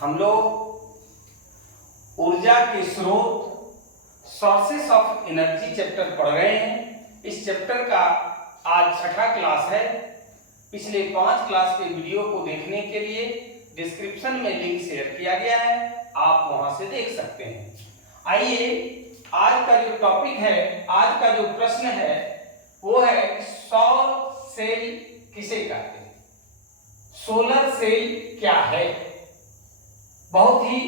हम लोग ऊर्जा के स्रोत सोर्सेस ऑफ एनर्जी चैप्टर पढ़ रहे हैं। इस चैप्टर का आज छठा क्लास है। पिछले 5 क्लास के वीडियो को देखने के लिए डिस्क्रिप्शन में लिंक शेयर किया गया है, आप वहां से देख सकते हैं। आइए आज का जो टॉपिक है, आज का जो प्रश्न है वो है सौर सेल किसे कहते हैं, सोलर सेल क्या है। बहुत ही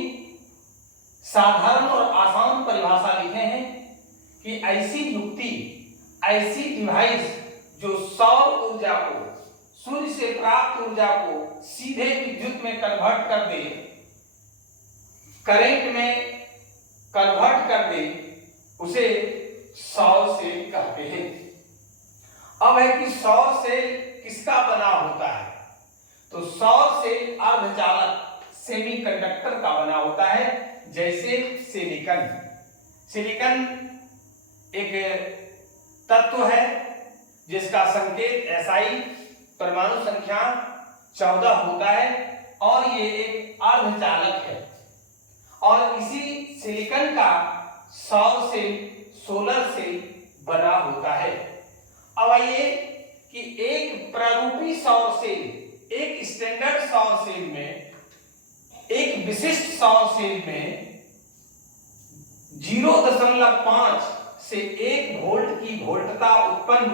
साधारण और आसान परिभाषा लिखे हैं कि ऐसी युक्ति, ऐसी डिवाइस जो सौर ऊर्जा को, सूर्य से प्राप्त ऊर्जा को सीधे विद्युत में कन्वर्ट कर दे, करंट में कन्वर्ट कर दे, उसे सौर सेल कहते हैं। अब है कि सौर सेल किसका बना होता है, तो सौर सेल अर्धचालक सेमीकंडक्टर का बना होता है। जैसे सिलिकॉन, सिलिकॉन एक तत्व है जिसका संकेत SI परमाणु संख्या 14 होता है और ये एक अर्धचालक है। और इसी सिलिकॉन का सौर सेल, सोलर सेल बना होता है। अब आइए कि एक प्रारूपी सौर सेल, एक स्टैंडर्ड सौर सेल में, एक विशिष्ट सौर सेल में 0.5 से 1 वोल्ट की वोल्टता उत्पन्न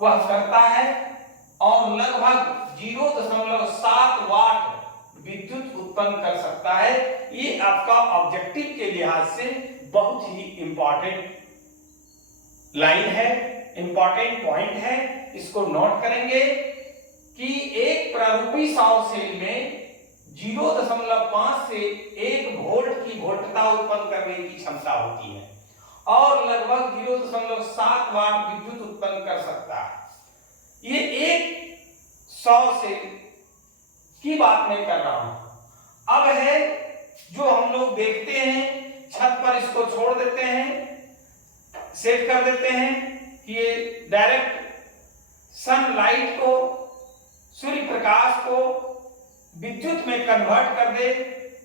वह करता है और लगभग 0.7 वाट विद्युत उत्पन्न कर सकता है। ये आपका ऑब्जेक्टिव के लिहाज से बहुत ही इंपॉर्टेंट लाइन है, इंपॉर्टेंट पॉइंट है। इसको नोट करेंगे कि एक प्रारूपी सौर सेल में 0.5 से 1 वोल्ट की वोल्टता उत्पन्न करने की क्षमता होती है और लगभग 0.7 वाट विद्युत उत्पन्न कर सकता है। ये एक सौर सेल की बात मैं कर रहा हूं। अब है जो हम लोग देखते हैं, छत पर इसको छोड़ देते हैं, सेट कर देते हैं कि ये डायरेक्ट सनलाइट को, सूर्य प्रकाश को विद्युत में कन्वर्ट कर दे,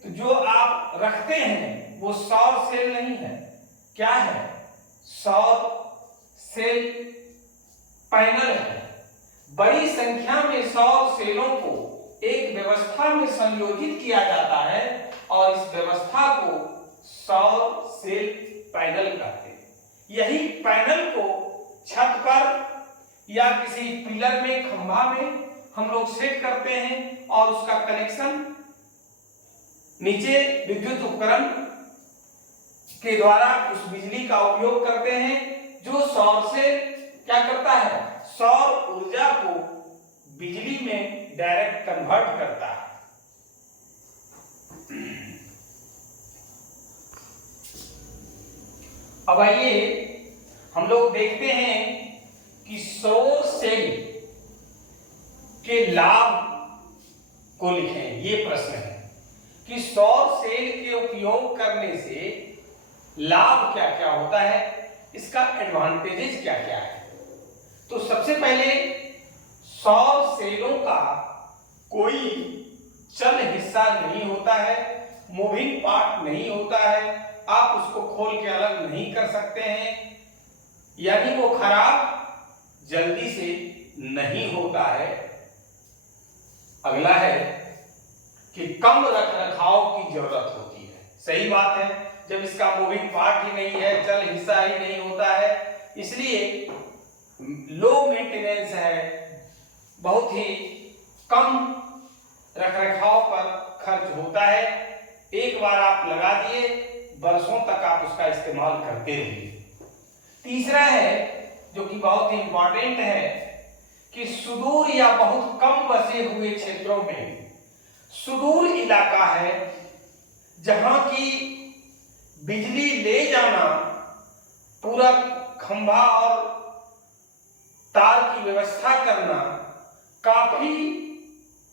तो जो आप रखते हैं वो सौर सेल नहीं है। क्या है? सौर सेल पैनल है। बड़ी संख्या में सौर सेलों को एक व्यवस्था में संयोजित किया जाता है और इस व्यवस्था को सौर सेल पैनल कहते हैं। यही पैनल को छत पर या किसी पिलर में, खंभा में हम लोग सेट करते हैं और उसका कनेक्शन नीचे विद्युत उपकरण के द्वारा उस बिजली का उपयोग करते हैं जो सौर से क्या करता है, सौर ऊर्जा को बिजली में डायरेक्ट कन्वर्ट करता है। अब आइए हम लोग देखते हैं कि सौर सेल के लाभ को लिखें। ये प्रश्न है कि सौर सेल के उपयोग करने से लाभ क्या क्या होता है, इसका एडवांटेजेस क्या क्या है। तो सबसे पहले सौर सेलों का कोई चल हिस्सा नहीं होता है, मूविंग पार्ट नहीं होता है, आप उसको खोल के अलग नहीं कर सकते हैं, यानी वो खराब जल्दी से नहीं होता है। अगला है कि कम रखरखाव की जरूरत होती है। सही बात है, जब इसका मूविंग पार्ट ही नहीं है, चल हिस्सा ही नहीं होता है, इसलिए लो मेंटेनेंस है, बहुत ही कम रखरखाव पर खर्च होता है। एक बार आप लगा दिए, वर्षों तक आप उसका इस्तेमाल करते रहिए। तीसरा है जो कि बहुत ही इंपॉर्टेंट है कि सुदूर या बहुत कम बसे हुए क्षेत्रों में, सुदूर इलाका है जहां की बिजली ले जाना, पूरा खंभा और तार की व्यवस्था करना काफी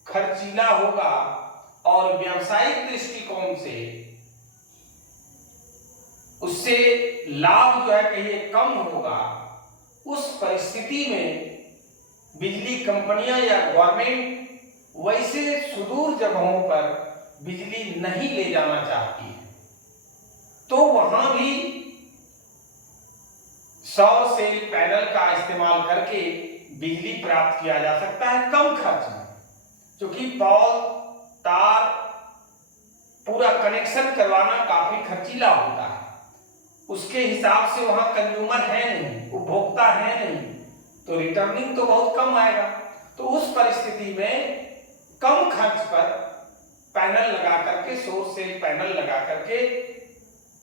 खर्चीला होगा और व्यावसायिक दृष्टिकोण से उससे लाभ जो है कहीं कम होगा। उस परिस्थिति में बिजली कंपनियां या गवर्नमेंट वैसे सुदूर जगहों पर बिजली नहीं ले जाना चाहती है तो वहां भी सौर सेल पैनल का इस्तेमाल करके बिजली प्राप्त किया जा सकता है कम खर्च में, क्योंकि पॉल तार पूरा कनेक्शन करवाना काफी खर्चीला होता है, उसके हिसाब से वहां कंज्यूमर है नहीं, उपभोक्ता है नहीं, तो रिटर्निंग तो बहुत कम आएगा। तो उस परिस्थिति में कम खर्च पर पैनल लगा करके, सौर सेल पैनल लगा करके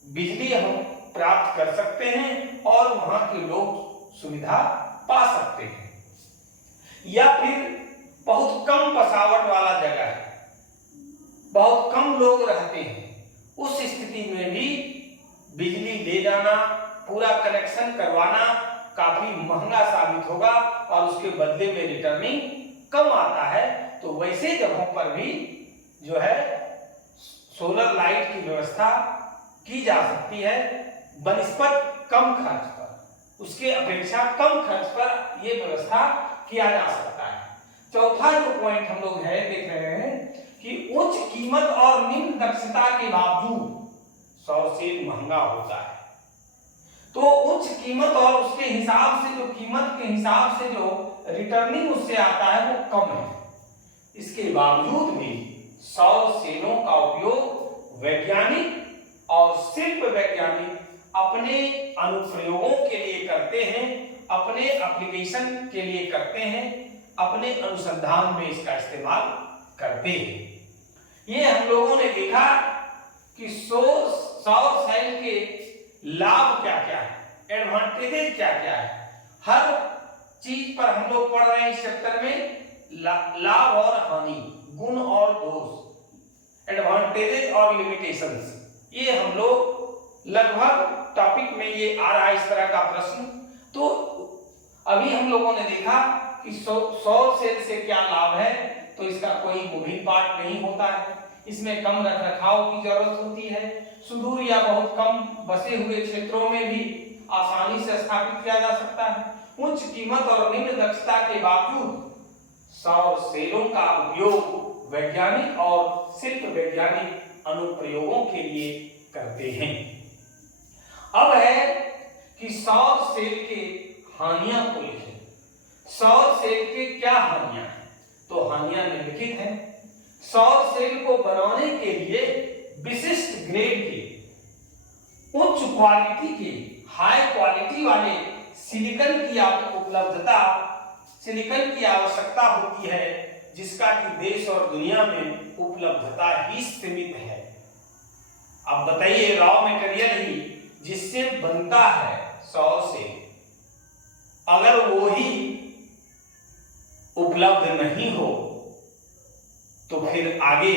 बिजली हम प्राप्त कर सकते हैं और वहां के लोग सुविधा पा सकते हैं। या फिर बहुत कम बसावट वाला जगह है, बहुत कम लोग रहते हैं, उस स्थिति में भी बिजली ले जाना, पूरा कनेक्शन करवाना काफी महंगा साबित होगा और उसके बदले में रिटर्निंग कम आता है। तो वैसे जगहों पर भी जो है सोलर लाइट की व्यवस्था की जा सकती है बनिस्बत कम खर्च पर, उसके अपेक्षा कम खर्च पर यह व्यवस्था किया जा सकता है। चौथा जो पॉइंट हम लोग है देख रहे हैं कि उच्च कीमत और निम्न दक्षता के बावजूद सौर सेल महंगा होता है। तो उच्च कीमत और उसके हिसाब से जो कीमत के हिसाब से जो रिटर्निंग उससे आता है वो कम है। इसके बावजूद भी सौर सेलों का उपयोग वैज्ञानिक और शिल्प वैज्ञानिक अपने अनुप्रयोगों के लिए करते हैं, अपने एप्लीकेशन के लिए करते हैं, अपने अनुसंधान में इसका इस्तेमाल करते हैं। ये हम लोगों ने देखा कि सौर सेल के लाभ क्या क्या है, एडवांटेजेस क्या क्या है। हर चीज पर हम लोग पढ़ रहे हैं इस चैप्टर में, लाभ और हानि, गुण और दोष, एडवांटेजेस और लिमिटेशंस, ये हम लोग लगभग टॉपिक में ये आ रहा है इस तरह का प्रश्न। तो अभी हम लोगों ने देखा कि सौर सेल से क्या लाभ है, तो इसका कोई मूविंग पार्ट नहीं होता है, इसमें कम रखरखाव की जरूरत होती है, सुदूर या बहुत कम बसे हुए क्षेत्रों में भी आसानी से स्थापित किया जा सकता है। उच्च कीमत और निम्न दक्षता के बावजूद सौर सेलों का उपयोग वैज्ञानिक और शिल्प वैज्ञानिक अनुप्रयोगों के लिए करते हैं। अब है कि सौर सेल के हानियां को लिखें। सौर सेल के क्या हानियां हैं, तो हानियां निम्नलिखित हैं। सौर सेल को बनाने के लिए विशिष्ट ग्रेड के, उच्च क्वालिटी के, हाई क्वालिटी वाले सिलिकॉन की उपलब्धता, सिलिकॉन की आवश्यकता होती है, जिसका कि देश और दुनिया में उपलब्धता ही सीमित है। अब बताइए, रॉ मटेरियल ही जिससे बनता है सौर सेल, अगर वो ही उपलब्ध नहीं हो तो फिर आगे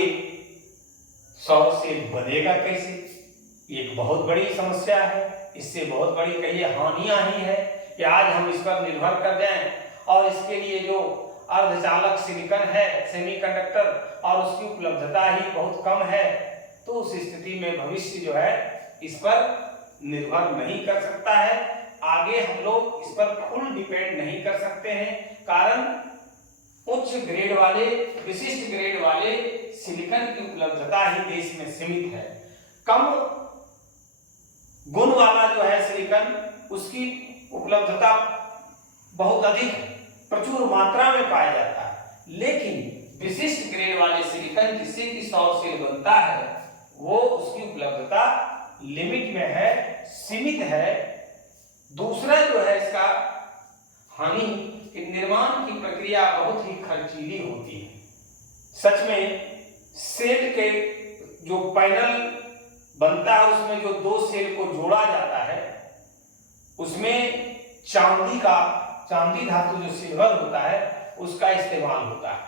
सौर सेल बनेगा कैसे? एक बहुत बड़ी समस्या है। इससे बहुत बड़ी कहिए हानियां ही है कि आज हम इस पर निर्भर कर जाएं और इसके लिए जो अर्धचालक सिलिकॉन है, सेमीकंडक्टर, और उसकी उपलब्धता ही बहुत कम है, तो उस स्थिति में भविष्य जो है इस पर निर्भर नहीं कर सकता है। आगे हम लोग इस पर फुल डिपेंड नहीं कर सकते हैं, कारण उच्च ग्रेड वाले, विशिष्ट ग्रेड वाले सिलिकॉन की उपलब्धता ही देश में सीमित है। कम गुण वाला जो है सिलिकॉन, उसकी उपलब्धता बहुत अधिक है, प्रचुर मात्रा में पाया जाता है। लेकिन विशिष्ट ग्रेड वाले सिलिकॉन जिससे कि सौर सेल बनता है, वो उसकी उपलब्धता लिमिट में है, सीमित है। दूसरा जो है इसका हानि कि निर्माण की प्रक्रिया बहुत ही खर्चीली होती है। सच में सेल के जो पैनल बनता है उसमें जो दो सेल को जोड़ा जाता है, उसमें चांदी धातु जो सिल्वर होता है उसका इस्तेमाल होता है।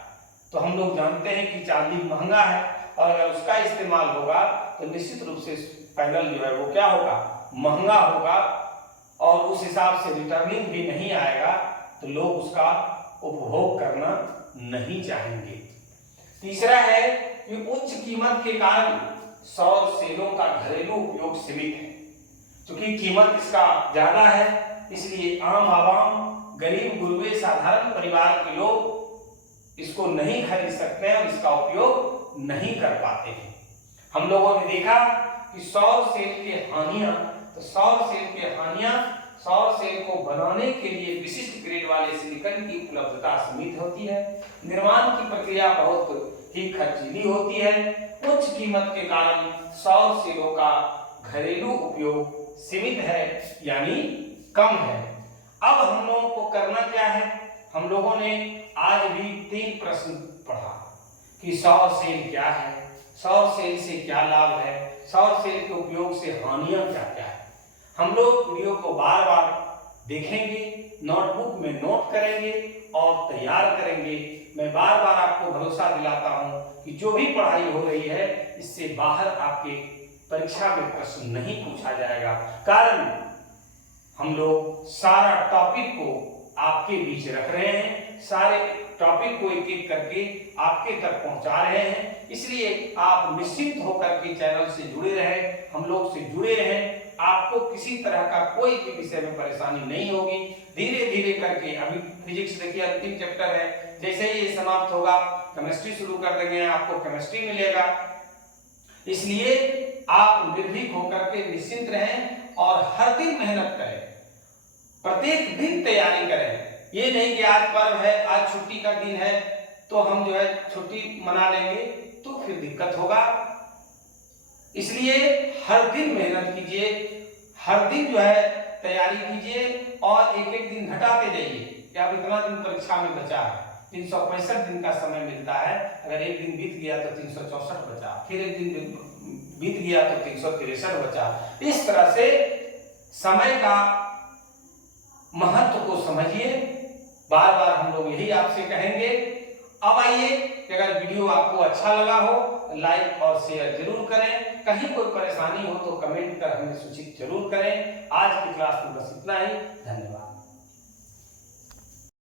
तो हम लोग जानते हैं कि चांदी महंगा है और अगर उसका इस्तेमाल होगा तो निश्चित रूप से पैनल जो है वो क्या होगा, महंगा होगा और उस हिसाब से रिटर्निंग भी नहीं आएगा, तो लोग उसका उपभोग करना नहीं चाहेंगे। तीसरा है कि उच्च कीमत के कारण सौर सेलों का घरेलू उपयोग सीमित है। क्योंकि कीमत इसका ज्यादा है, इसलिए आम आवाम, गरीब गुरबे, साधारण परिवार के लोग इसको नहीं खरीद सकते हैं और इसका उपयोग नहीं कर पाते हैं। हम लोगों ने देखा कि सौर सेल के हानियां, तो सौर सेल को बनाने के लिए विशिष्ट ग्रेड वाले सिलिकॉन की उपलब्धता सीमित होती है। निर्माण की प्रक्रिया बहुत ही खर्चीली होती है। उच्च कीमत के कारण सौर सेलों का घरेलू उपयोग सीमित है, यानी कम है। अब हम लोगों को करना क्या है? हम लोगों ने आज भी 3 प्रश्न पढ़ा कि सौर सेल क्या है, सौर सेल से क्या लाभ है, सौर सेल के उपयोग से हानियां क्या क्या है। हम लोग वीडियो को बार बार देखेंगे, नोटबुक में नोट करेंगे और तैयार करेंगे। मैं बार बार आपको भरोसा दिलाता हूं कि जो भी पढ़ाई हो रही है इससे बाहर आपके परीक्षा में प्रश्न नहीं पूछा जाएगा। कारण हम लोग सारा टॉपिक को आपके बीच रख रहे हैं, सारे टॉपिक को एक एक करके आपके तक पहुंचा रहे हैं। इसलिए आप निश्चिंत होकर के चैनल से जुड़े रहें, हम लोग से जुड़े रहें। आपको किसी तरह का कोई भी विषय में परेशानी नहीं होगी। धीरे धीरे करके अभी फिजिक्स देखिए अंतिम चैप्टर है, जैसे ही ये समाप्त होगा केमिस्ट्री शुरू कर देंगे, आपको केमिस्ट्री मिलेगा। इसलिए आप निर्भीक होकर के निश्चिंत रहें और हर दिन मेहनत करें, प्रत्येक दिन तैयारी करें। ये नहीं कि आज पर्व है, आज छुट्टी का दिन है तो हम जो है छुट्टी मना लेंगे, तो फिर दिक्कत होगा। इसलिए हर दिन मेहनत कीजिए, हर दिन जो है तैयारी कीजिए और एक एक दिन घटाते जाइए कि अब इतना दिन परीक्षा में बचा है। 365 दिन का समय मिलता है, अगर एक दिन बीत गया तो 364 बचा, फिर एक दिन बीत गया तो 363 बचा। इस तरह से समय का महत्व को समझिए। बार बार हम लोग यही आपसे कहेंगे। अब आइए, अगर वीडियो आपको अच्छा लगा हो लाइक और शेयर जरूर करें। कहीं कोई परेशानी हो तो कमेंट कर हमें सूचित जरूर करें। आज की क्लास में बस इतना ही। धन्यवाद।